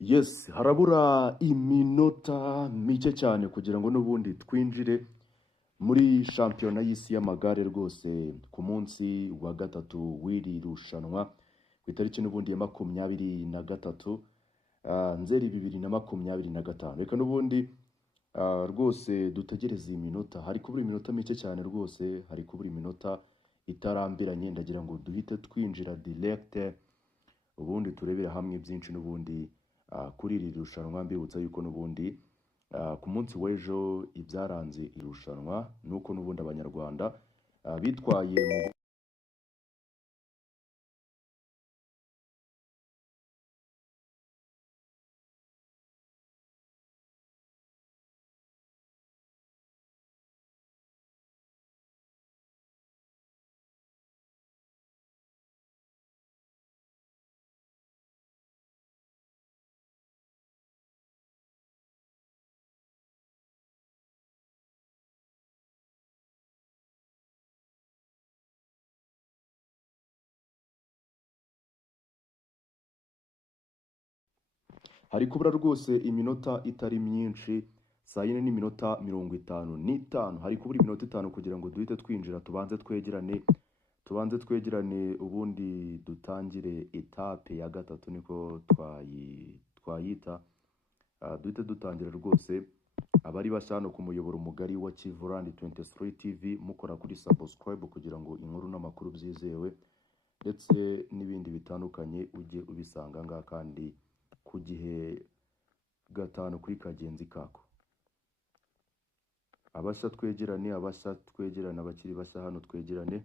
Yes, harabura iminota mike cyane kugira ngo n'ubundi twinjire muri shampiyona y'isi y'amagare rwose ku munsi wa gatatu w'iri rushanwa ku itariki n'ubundi ya 23 Nzeri 2025. Reka n'ubundi rwose dutegereze iyi minota, hari kubura iminota mike cyane rwose, hari kubura iminota itarambiranye, ndagira ngo duhite twinjira direct ubundi turebera hamwe byinshi n'ubundi kuri iri rushanwa. Mbibutsa yuko n'ubundi ku munsi w'ejo ibyaranze irushanwa nuko n'ubundi abanyarwanda bitwaye mu hari kubura rwose iminota itari myinshi, saa yine n'iminota 55, hari kubura iminota 5 kugira ngo duhite twinjira, tubanze twegerane ubundi dutangire etape ya gatatu, niko twayita. Duhite dutangira rwose. Abari bashano ku muyoboro mugari wa Kivu 23 TV mukora kuri subscribe kugira ngo inkuru n'amakuru byizewe ndetse n'ibindi bitandukanye ujye ubisanga nga kandi ku gihe gatanu kuri kagenzi kako. Abasha twegerane, abakiri bashya hano twegerane.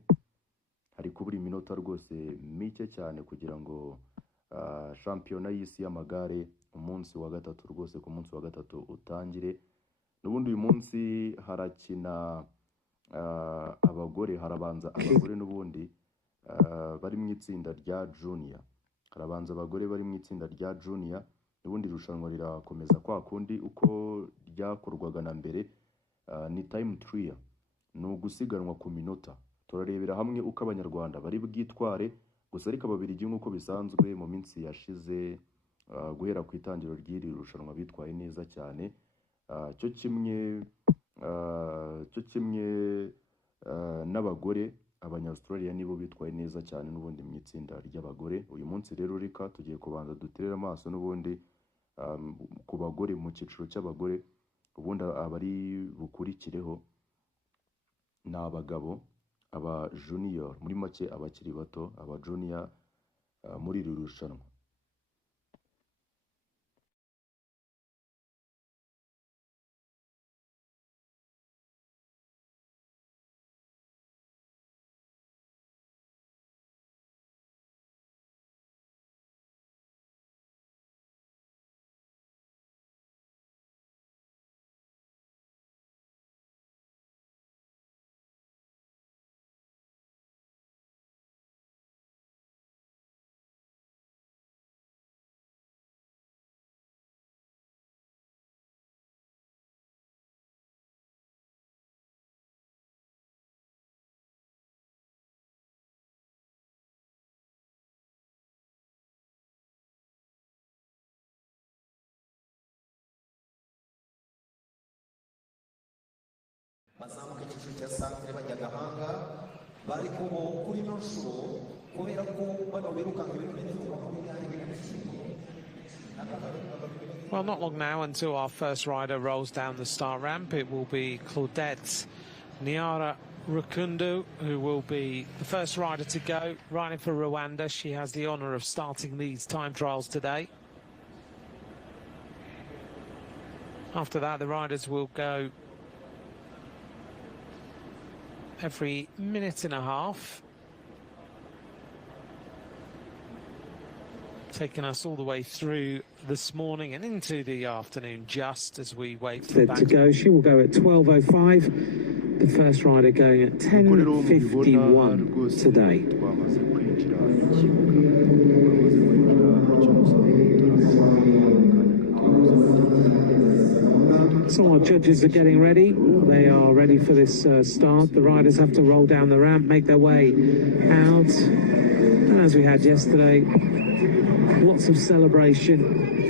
Hari kubura iminota rwose mike cyane kugira ngo shampiyona y'isi y'amagare umunsi wa gatatu rwose ku munsi wa gatatu utangire. N'ubundi uyu munsi harakina abagore, harabanza abagore n'ubundi bari mu itsinda rya junior. Harabanza abagore bari mu itsinda rya junior, n'ubundi rushanwa rirakomeza kwa kundi uko ryakorwaga na mbere. Ni time trial, ni ugusiganwa ku minota. Turarebera hamwe uko abanyarwanda bari bwitware, gusa ariko ababirigi nk'uko bisanzwe mu minsi yashize guhera ku itangiro ry'iri rushanwa bitwaye neza cyane. Cyo kimwe n'abagore abanya-Australia nibo bitwaye neza cyane n'ubundi mu itsinda ry'abagore. Uyu munsi rero reka tugiye kubanza duterera amaso n'ubundi ku bagore mu cyiciro cy'abagore, ubundi abari bukurikireho ni abagabo, aba junior, muri make abakiri bato, aba junior muri iri rushanwa. bazamuka icyiciro cya santire bajya Gahanga bari kuri ino nshuro kubera ko bano birukanka ibirometero makumyabiri na kimwe. Well, not long now until our first rider rolls down the start ramp. It will be Claudette Niara Rukundu, who will be the first rider to go, riding for Rwanda. She has the honour of starting these time trials today. After that, the riders will go every minute and a half, taking us all the way through this morning and into the afternoon, just as we wait for to go. She will go at 12:05. The first rider going at 10:51 today. So our judges are getting ready. They are ready for this start. The riders have to roll down the ramp, make their way out. And as we had yesterday, lots of celebration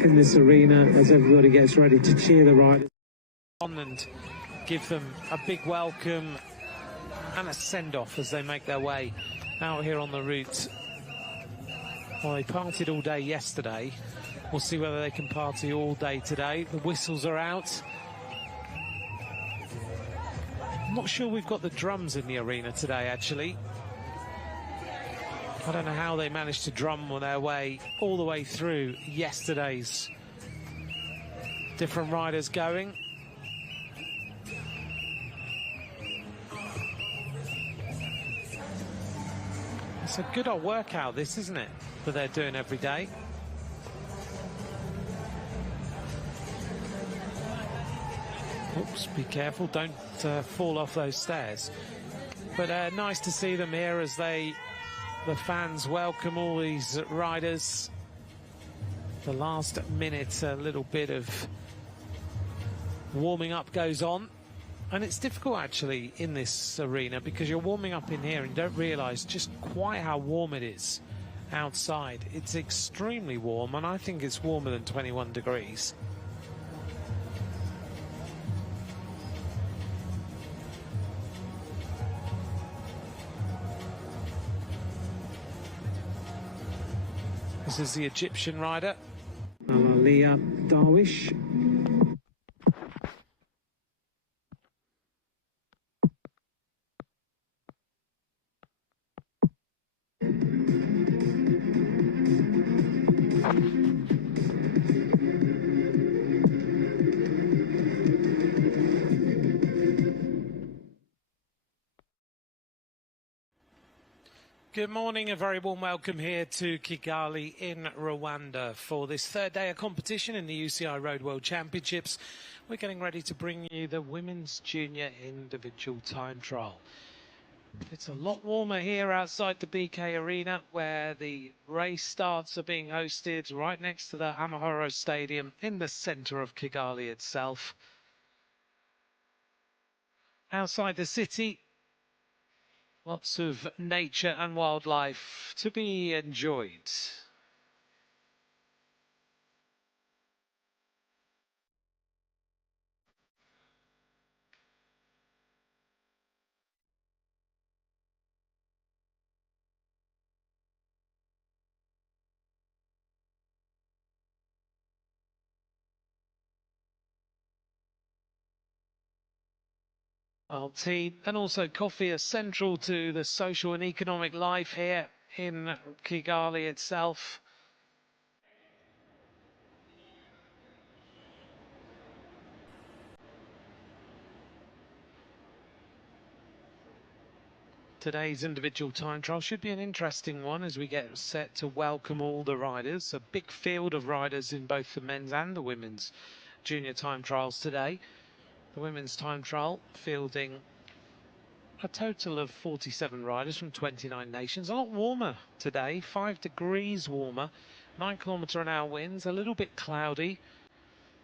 in this arena as everybody gets ready to cheer the riders on and give them a big welcome and a send-off as they make their way out here on the route. Well, they partied all day yesterday. We'll see whether they can party all day today. The whistles are out. I'm not sure we've got the drums in the arena today, actually. I don't know how they managed to drum on their way all the way through yesterday's different riders going. It's a good old workout, this, isn't it, that they're doing every day. Oops, be careful, don't fall off those stairs. But nice to see them here as the fans welcome all these riders. The last minute, a little bit of warming up goes on. And it's difficult, actually, in this arena because you're warming up in here and don't realise just quite how warm it is outside. It's extremely warm, and I think it's warmer than 21 degrees. This is the Egyptian rider. Leah Darwish. Good morning, a very warm welcome here to Kigali in Rwanda for this third day of competition in the UCI Road World Championships. We're getting ready to bring you the Women's Junior Individual Time Trial. It's a lot warmer here outside the BK Arena where the race starts are being hosted right next to the Amahoro Stadium in the centre of Kigali itself. Outside the city, lots of nature and wildlife to be enjoyed. Well, tea and also coffee are central to the social and economic life here in Kigali itself. Today's individual time trial should be an interesting one as we get set to welcome all the riders. A big field of riders in both the men's and the women's junior time trials today. The women's time trial fielding a total of 47 riders from 29 nations. A lot warmer today, 5 degrees warmer, 9km/h winds, a little bit cloudy,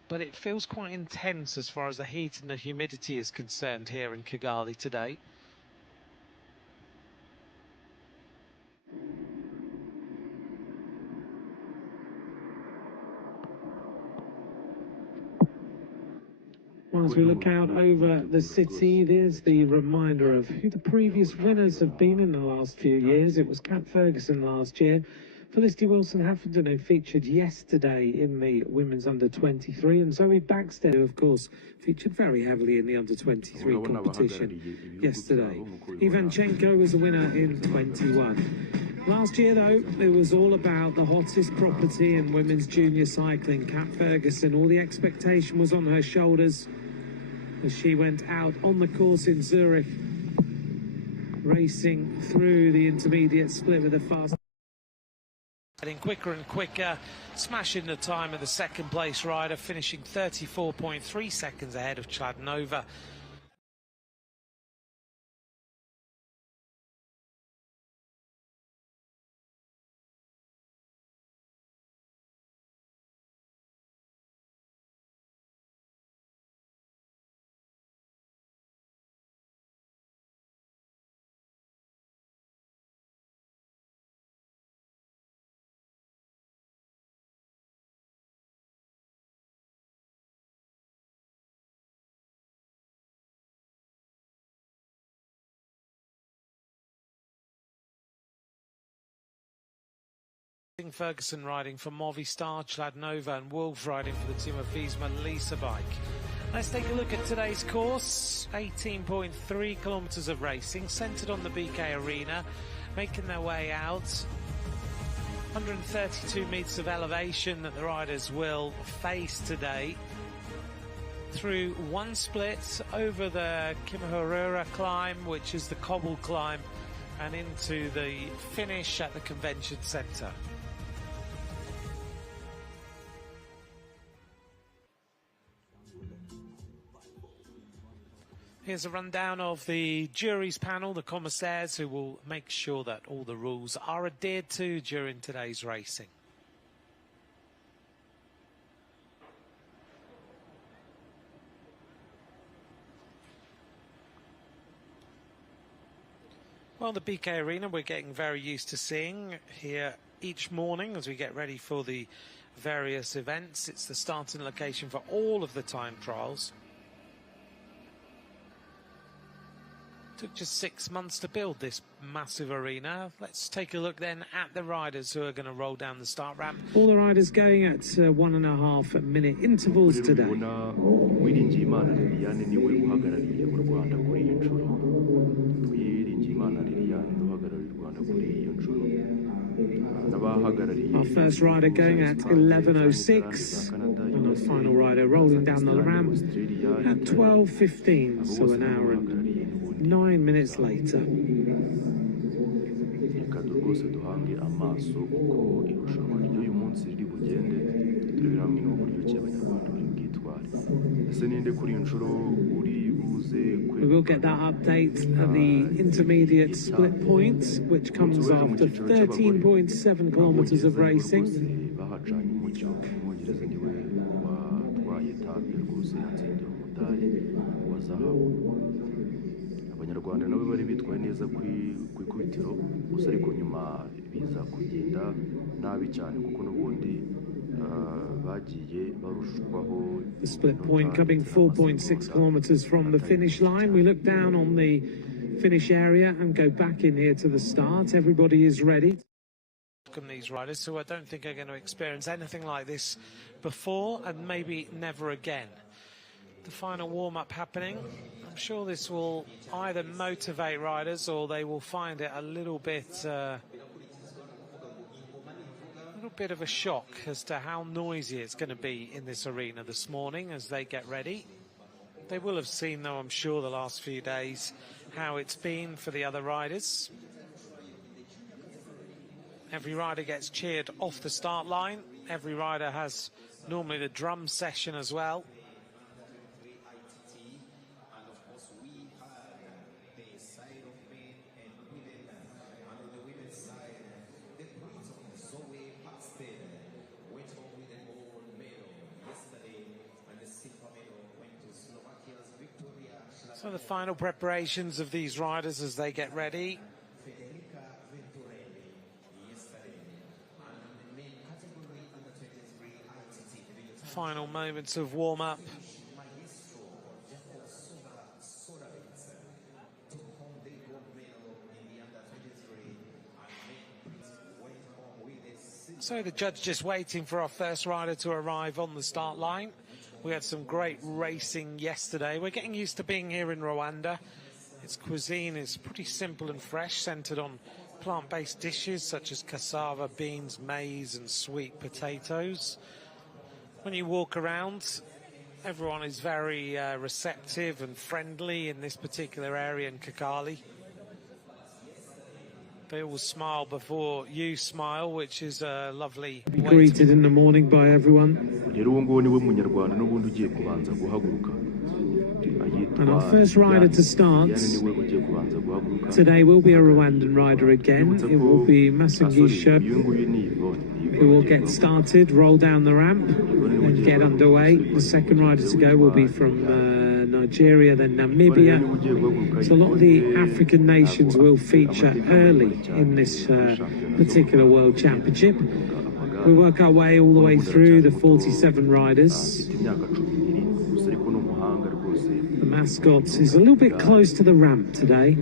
but it feels quite intense as far as the heat and the humidity is concerned here in Kigali today. As we look out over the city, there's the reminder of who the previous winners have been in the last few years. It was Kat Ferguson last year. Felicity Wilson-Huffington, who featured yesterday in the women's under-23, and Zoe Bagstead, who, of course, featured very heavily in the under-23 competition yesterday. Ivanchenko was the winner in 21. Last year, though, it was all about the hottest property in women's junior cycling, Kat Ferguson. All the expectation was on her shoulders as she went out on the course in Zurich, racing through the intermediate split with a fast... Getting quicker and quicker, smashing the time of the second place rider, finishing 34.3 seconds ahead of Chladnova. Ferguson riding for Movistar, Chladnova and Wolf riding for the team of Visma Lisa Bike. Let's take a look at today's course. 18.3 kilometres of racing, centred on the BK Arena, making their way out. 132 metres of elevation that the riders will face today. Through one split over the Kimihurura climb, which is the cobble climb, and into the finish at the convention centre. Here's a rundown of the jury's panel, the commissaires, who will make sure that all the rules are adhered to during today's racing. Well, the BK Arena we're getting very used to seeing here each morning as we get ready for the various events. It's the starting location for all of the time trials. Took just 6 months to build this massive arena. Let's take a look then at the riders who are going to roll down the start ramp. All the riders going at 1.5 minute intervals today. Our first rider going at 11:06, and our final rider rolling down the ramp at 12:15, so an hour and 9 minutes later. We will get that update at the intermediate split point, which comes after 13.7 kilometers of racing. abanyarwanda nabo bari bitwaye neza ku ikubitiro gusa ariko nyuma biza kugenda nabi cyane kuko n'ubundi bagiye barushwaho. The split point coming 4.6 kilometers from the finish line. We look down on the finish area and go back in here to the start. Everybody is ready. Welcome these riders who I don't think are going to experience anything like this before and maybe never again. the final warm-up happening. I'm sure this will either motivate riders or they will find it a little bit of a shock as to how noisy it's going to be in this arena this morning as they get ready. They will have seen, though, I'm sure, the last few days how it's been for the other riders. Every rider gets cheered off the start line. Every rider has normally the drum session as well. So the final preparations of these riders as they get ready. Final moments of warm-up. So the judge just waiting for our first rider to arrive on the start line. We had some great racing yesterday. We're getting used to being here in Rwanda. Its cuisine is pretty simple and fresh, centered on plant-based dishes such as cassava, beans, maize and sweet potatoes. When you walk around, everyone is very receptive and friendly in this particular area in Kigali. They all smile before you smile, which is a lovely way. Greeted in the morning by everyone. And our first rider to start today will be a Rwandan rider again. It will be Masengisha, who will get started, roll down the ramp and get underway. The second rider to go will be from Nigeria, then Namibia. So a lot of the African nations will feature early in this particular World Championship. We work our way all the way through the 47 riders. The mascot is a little bit close to the ramp today.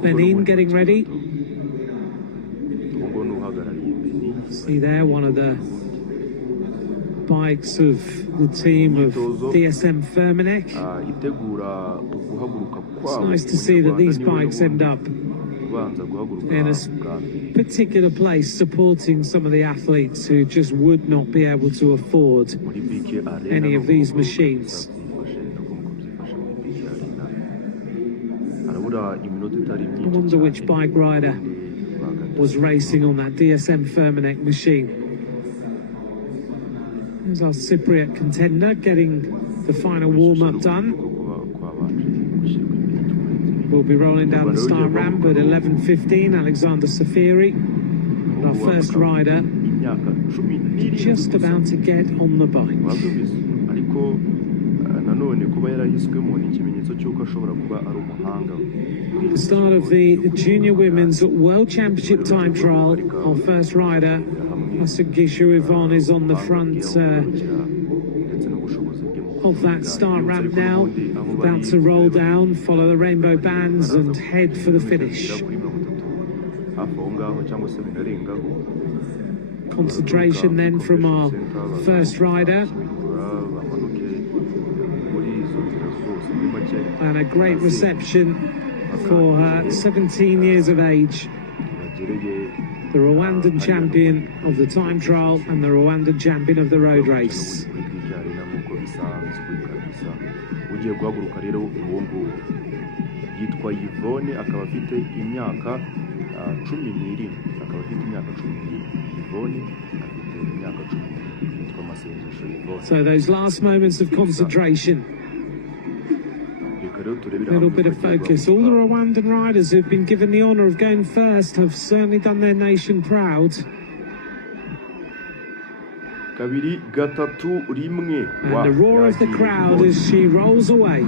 Benin getting ready. See there, one of the bikes of the team of DSM Firmenich. It's nice to see that these bikes end up in a particular place supporting some of the athletes who just would not be able to afford any of these machines. I wonder which bike rider was racing on that DSM Firmenich machine. There's our Cypriot contender getting the final warm-up done. We'll be rolling down the start ramp at 11:15, Alexander Safiri. Our first rider just about to get on the bike. The start of the Junior Women's World Championship time trial. Our first rider, Masengisha Yvonne, is on the front of that start ramp now, about to roll down, follow the rainbow bands and head for the finish. Concentration then from our first rider. And a great reception for her, 17 years of age. The Rwandan champion of the time trial and the Rwandan champion of the road race. So those last moments of concentration, a little bit of focus. All the Rwandan riders who've been given the honour of going first have certainly done their nation proud. And the roar of the crowd as she rolls away.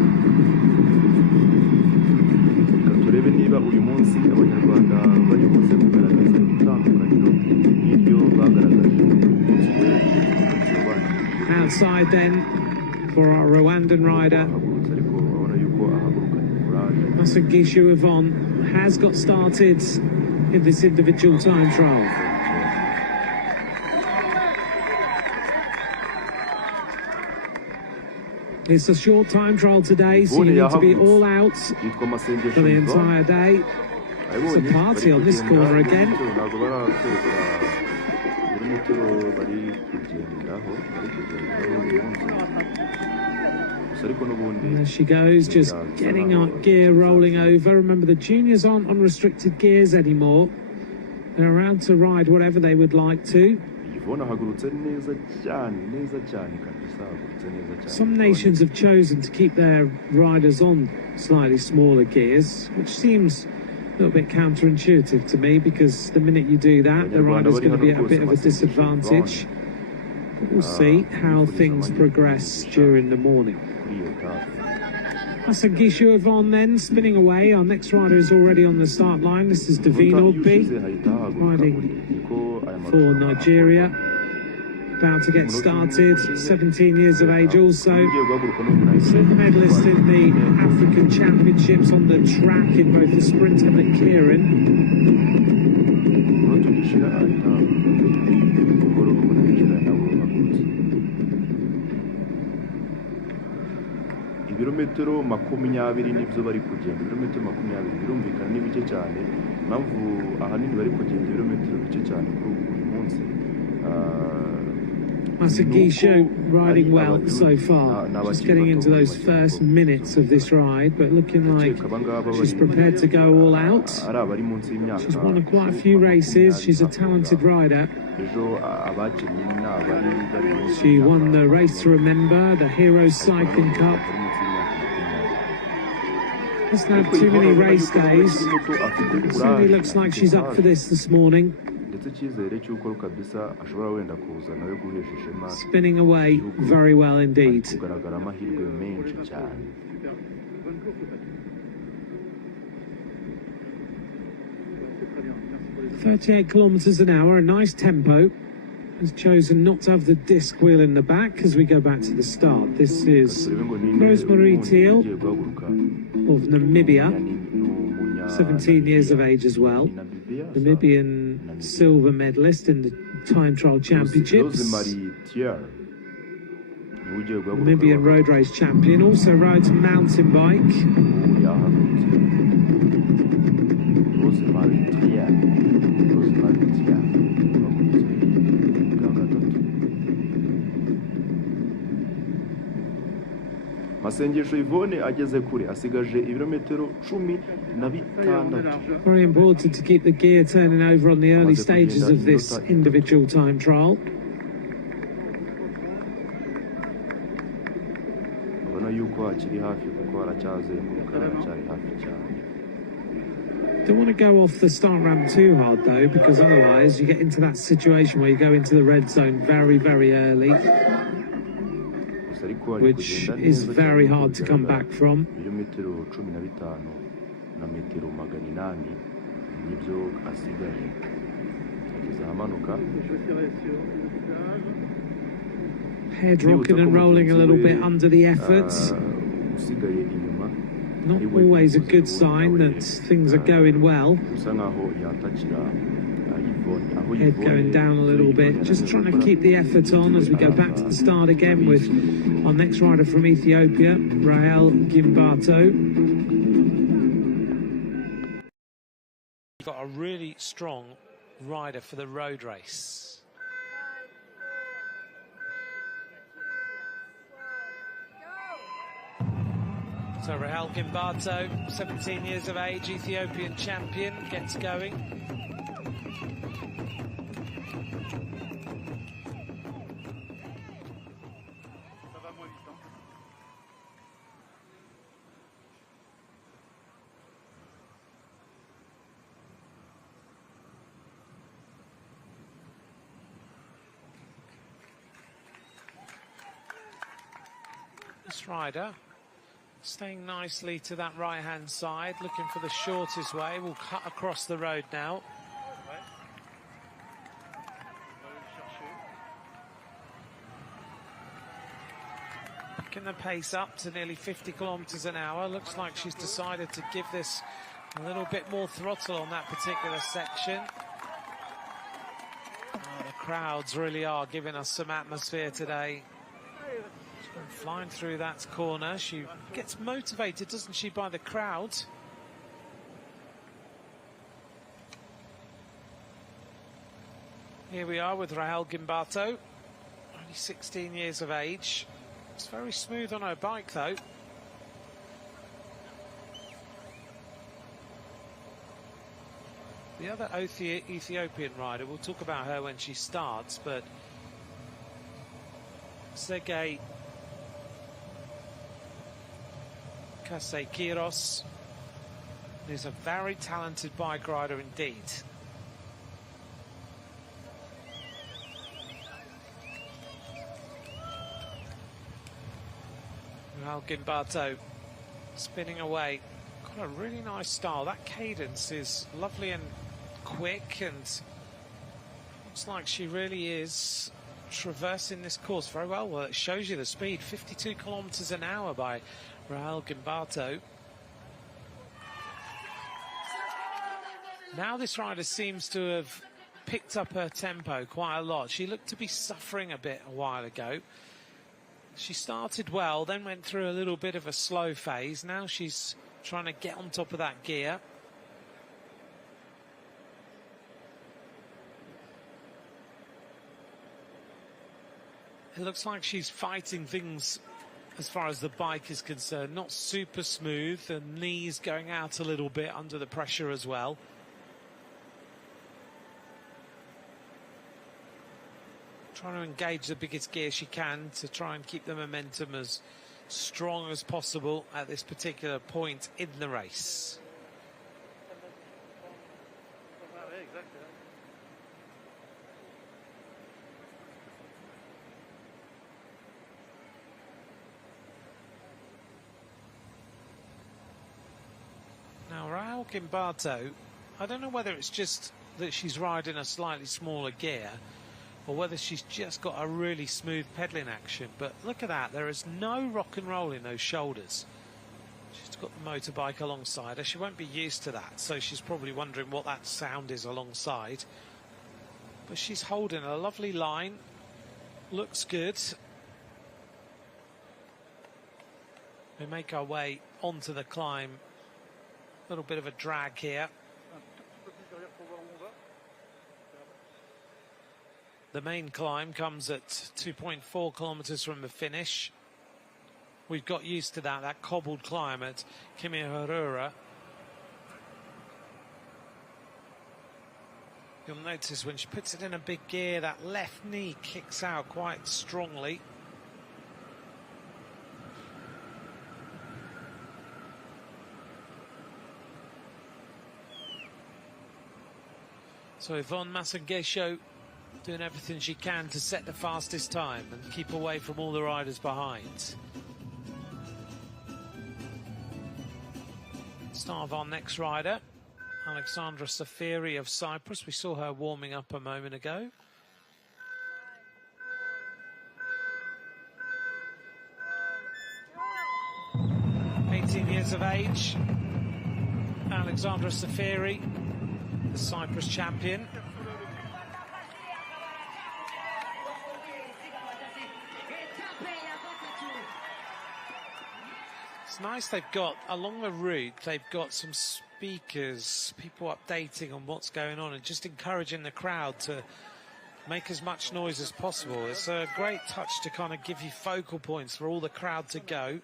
Outside then for our Rwandan rider, Gishu Yvonne has got started in this individual time trial. It's a short time trial today, so you need to be all out for the entire day. It's a party on this corner again. And there she goes, just getting on gear, rolling over. Remember, the juniors aren't on restricted gears anymore. They're allowed to ride whatever they would like to. Some nations have chosen to keep their riders on slightly smaller gears, which seems a little bit counterintuitive to me, because the minute you do that, the rider's going to be at a bit of a disadvantage. But we'll see how things progress during the morning. Gishu Yvonne then spinning away. Our next rider is already on the start line. This is Davine Ogbi, riding for Nigeria. About to get started, 17 years of age also. Silver medalist in the African Championships on the track in both the sprint and the keirin. ibirometero 20 nibyo bari kugenda. Ibirometero 20 birumvikana ni bike cyane, impamvu ahanini bari kugenda ibirometero bike cyane kuri uyu munsi. Gishu riding well so far, just getting into those first minutes of this ride, but looking like she's prepared to go all out. She's won quite a few races. She's a talented rider. She won the Race to Remember, the Heroes Cycling Cup. Doesn't have too many race days. Certainly looks like she's up for this morning. Spinning away very well indeed. 38 kilometers an hour, a nice tempo. Has chosen not to have the disc wheel in the back as we go back to the start. This is Rosemary Teal of Namibia, 17 years of age as well. Namibian silver medalist in the time trial championships. Namibian road race champion, also rides mountain bike. Masengesho Yvonne ageze kure, asigaje ibirometero 16. Very important to keep the gear turning over on the early stages of this individual time trial. Don't want to go off the start ramp too hard though, because otherwise you get into that situation where you go into the red zone very, very early, which is very hard to come back from. Head rocking and rolling a little bit under the effort. Not always a good sign that things are going well. Head going down a little bit, just trying to keep the effort on as we go back to the start again with our next rider from Ethiopia, Rahel Gimbato. You've got a really strong rider for the road race. So Rahel Gimbato, 17 years of age, Ethiopian champion, gets going. This rider staying nicely to that right-hand side, looking for the shortest way. We'll cut across the road now. picking the pace up to nearly 50 kilometres an hour. Looks like she's decided to give this a little bit more throttle on that particular section. Oh, the crowds really are giving us some atmosphere today. She's gone flying through that corner. She gets motivated, doesn't she, by the crowd. Here we are with Rahel Gimbato, only 16 years of age. It's very smooth on her bike, though. The other Ethiopian rider, we'll talk about her when she starts, but Sergei Kasekiros is a very talented bike rider indeed. Rahel Gimbato spinning away. Got a really nice style. That cadence is lovely and quick, and looks like she really is traversing this course very well. Well, it shows you the speed, 52 kilometers an hour by Rahel Gimbato. Now this rider seems to have picked up her tempo quite a lot. She looked to be suffering a bit a while ago. She started well, then went through a little bit of a slow phase. Now she's trying to get on top of that gear. It looks like she's fighting things as far as the bike is concerned. Not super smooth, the knees going out a little bit under the pressure as well. Trying to engage the biggest gear she can to try and keep the momentum as strong as possible at this particular point in the race. Now Rahel Gimbato, I don't know whether it's just that she's riding a slightly smaller gear or whether she's just got a really smooth pedaling action, but look at that, there is no rock and roll in those shoulders. She's got the motorbike alongside her. She won't be used to that, so she's probably wondering what that sound is alongside, but she's holding a lovely line, looks good. We make our way onto the climb. A little bit of a drag here. The main climb comes at 2.4 kilometers from the finish. We've got used to that cobbled climb at Kimihurura. You'll notice when she puts it in a big gear, that left knee kicks out quite strongly. So Yvonne Massengesho doing everything she can to set the fastest time and keep away from all the riders behind. Start of our next rider, Alexandra Safiri of Cyprus. We saw her warming up a moment ago. Years of age, Alexandra Safiri, the Cyprus champion. It's nice they've got, along the route, they've got some speakers, people updating on what's going on and just encouraging the crowd to make as much noise as possible. It's a great touch to kind of give you focal points for all the crowd to go.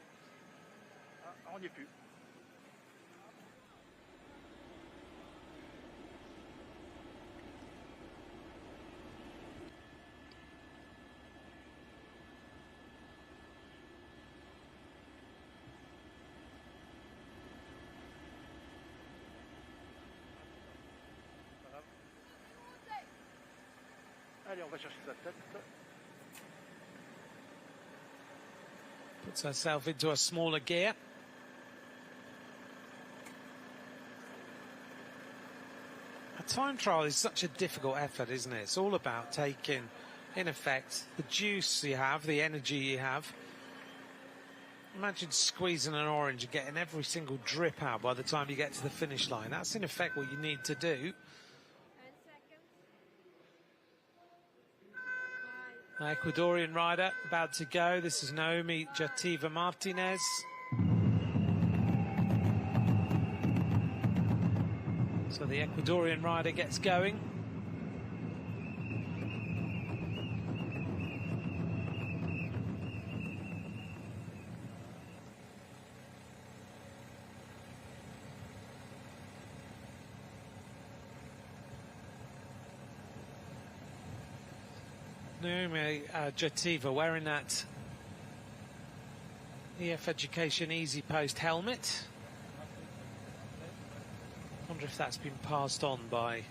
Puts herself into a smaller gear. A time trial is such a difficult effort, isn't it? It's all about taking, in effect, the juice you have, the energy you have, Imagine squeezing an orange and getting every single drip out by the time you get to the finish line. That's in effect what you need to do. Ecuadorian rider about to go. This is Naomi Jativa Martinez. So the Ecuadorian rider gets going. Naomi Jativa wearing that EF Education Easy Post helmet. I wonder if that's been passed on by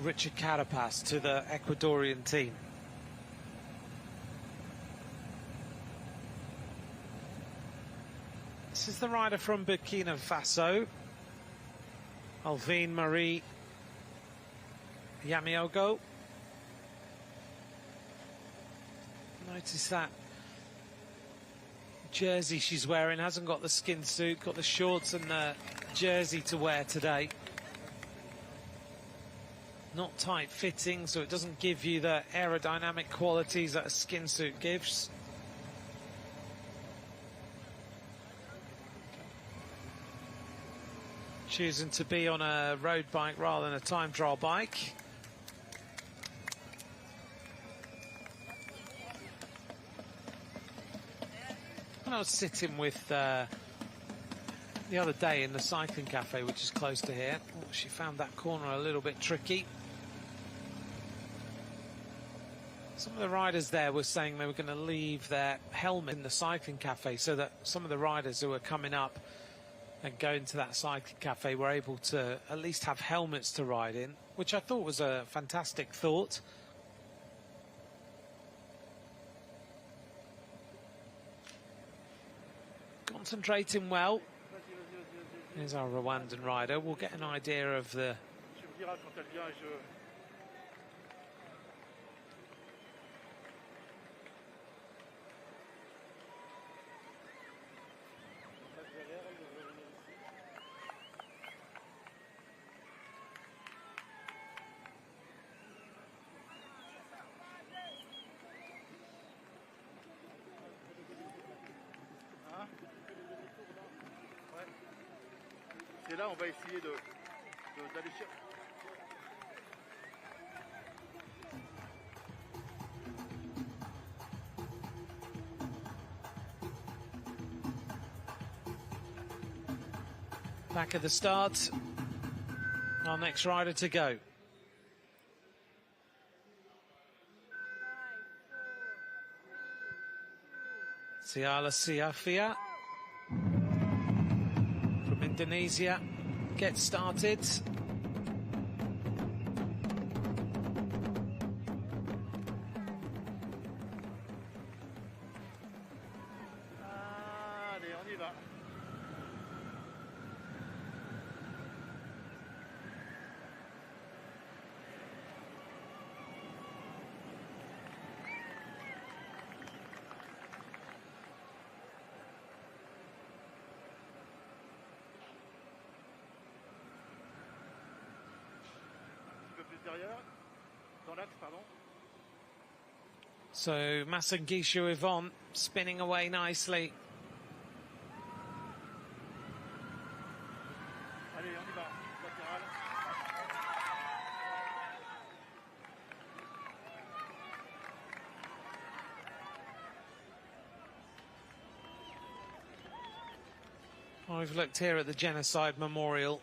Richard Carapaz to the Ecuadorian team. This is the rider from Burkina Faso, Alvine Marie Yamiogo. Notice that jersey she's wearing hasn't got the skin suit, got the shorts and the jersey to wear today. Not tight fitting, so it doesn't give you the aerodynamic qualities that a skin suit gives. Choosing to be on a road bike rather than a time trial bike. When I was sitting with the other day in the cycling cafe, which is close to here, she found that corner a little bit tricky. Some of the riders there were saying they were going to leave their helmet in the cycling cafe so that some of the riders who were coming up and going to that cycling cafe were able to at least have helmets to ride in, which I thought was a fantastic thought. Concentrating well. Here's our Rwandan rider. We'll get an idea of the Et là, on va essayer d'aller chercher. back at the start. Our next rider to go. Siala Siafia from Indonesia gets started. Allez, on y va. Derrière, dans l'axe, pardon. So Masangishu Yvonne spinning away nicely. Allez, on y va. Latéral. Well, we've looked here at the Genocide Memorial.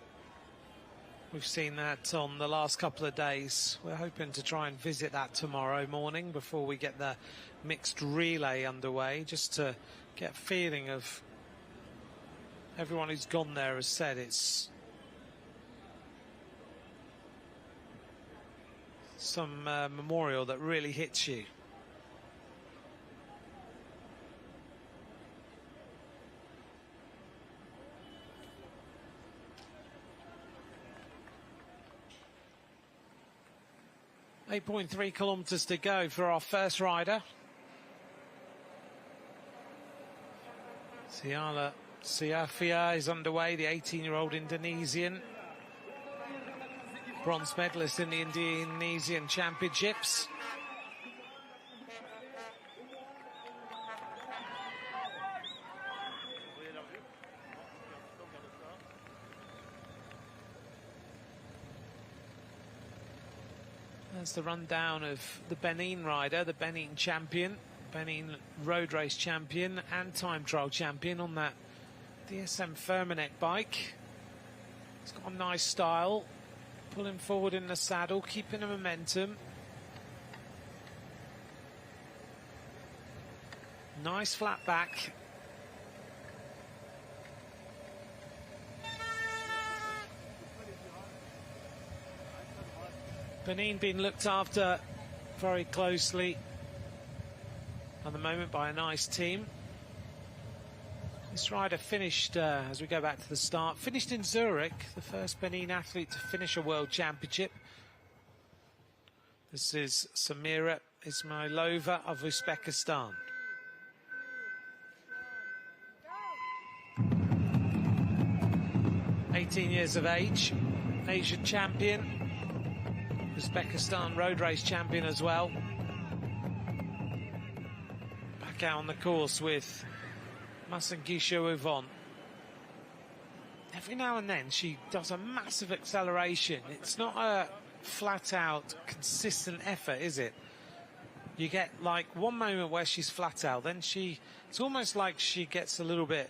We've seen that on the last couple of days. We're hoping to try and visit that tomorrow morning before we get the mixed relay underway, just to get a feeling of everyone who's gone there has said it's some memorial that really hits you. .3 kilometres to go for our first rider. Tiala Siafia is underway, the 18-year-old Indonesian. Bronze medalist in the Indonesian Championships. That's the rundown of the Benin rider, the Benin champion, Benin road race champion and time trial champion on that DSM Firmenich bike. It's got a nice style, pulling forward in the saddle, keeping the momentum. Nice flat back. Benin being looked after very closely at the moment by a nice team. This rider finished, as we go back to the start, finished in Zurich, the first Benin athlete to finish a world championship. This is Samira Ismailova of Uzbekistan. (18 years of age), Asian champion. Uzbekistan road race champion as well. Back out on the course with Masangisho Yvonne. Every now and then she does a massive acceleration. It's not a flat-out, consistent effort, is it? You get like one moment where she's flat out, then it's almost like she gets a little bit,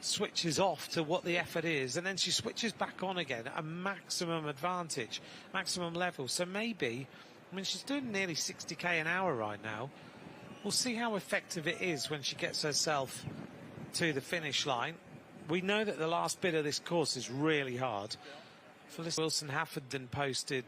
switches off to what the effort is, and then she switches back on again at a maximum advantage, maximum level. So maybe, I mean, she's doing nearly 60k an hour right now. We'll see how effective it is when she gets herself to the finish line. We know that the last bit of this course is really hard. Felicity Wilson Haffenden posted